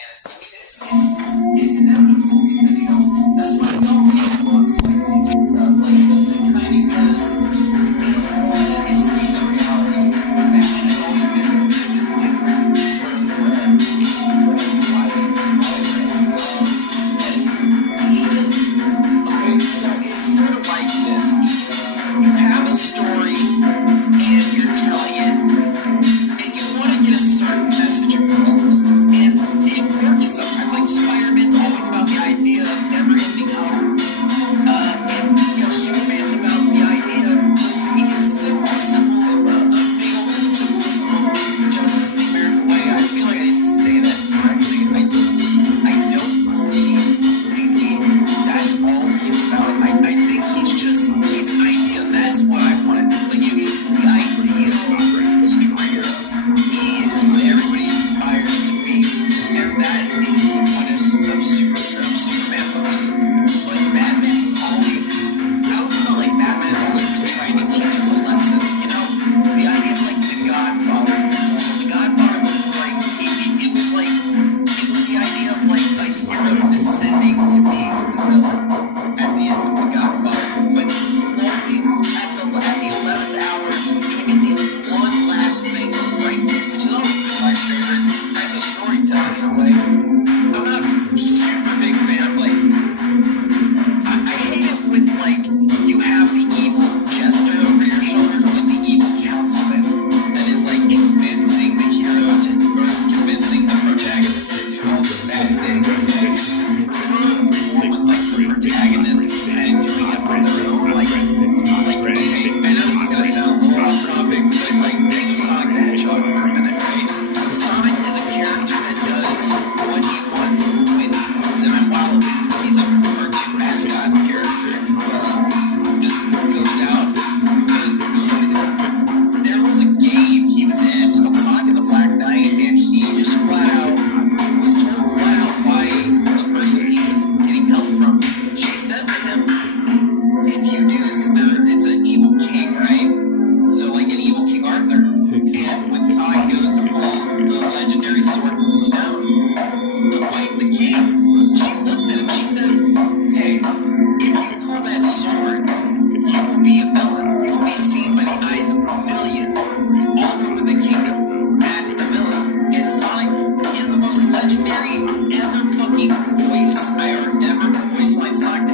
fantasy. I mean, it's inevitable because, you know, that's why we all read books like these and stuff. Like, it's to kind of get us in a world that escapes reality. Batman has always been a different sort of thread. And he just, okay, so it's sort of like this. You have a story and you're telling it, and you want to get a certain message across, and it works sometimes. Like Spider-Man's always about the idea of never-ending hope, and you know Superman's about the idea of he's a symbol of a big old symbolism of justice in the American way. I feel like I didn't say that correctly. I don't believe that's all he's about. I think he's an idea. That's what I want to think. Like, it's the idea of superhero. He is what everybody aspires to be, and that is the point of Superman books. But Batman is always, I always felt like Batman has always been trying to teach us a lesson, you know? The idea of, like, the Godfather, for example. The Godfather was like, it was the idea of, like, a hero descending to being the villain at the end of the Godfather, but slowly, at the 11th hour, doing at least one last thing right, which is always been my favorite kind of storytelling in a way. I'm not a super big fan of, like, I hate it with, like, you have the evil jester over your shoulders with the evil councilman that is, like, convincing the hero to, or convincing the protagonist to do all these bad things. Or with, like, the protagonists kind of doing it on their own. Like, okay, I know this is gonna sound a little off topic, but, like, think of Sonic the Hedgehog for a minute, right? Sonic is a character that does what he wants when he wants him, and while he's a cartoon mascot character who just goes out, does good. There was a game he was in, it was called Sonic and the Black Knight, and he just was told flat out by the person he's getting help from. She says to him, if you do this, because it's an evil king, right? So, like an evil King Arthur. And when Sonic goes to pull the legendary sword from the stone to fight the king, she looks at him, she says, hey, if you pull that sword, you will be a villain. You will be seen by the eyes of millions all over the kingdom. That's the villain. And Sonic, in the most legendary ever fucking voice I ever voiced line, Sonic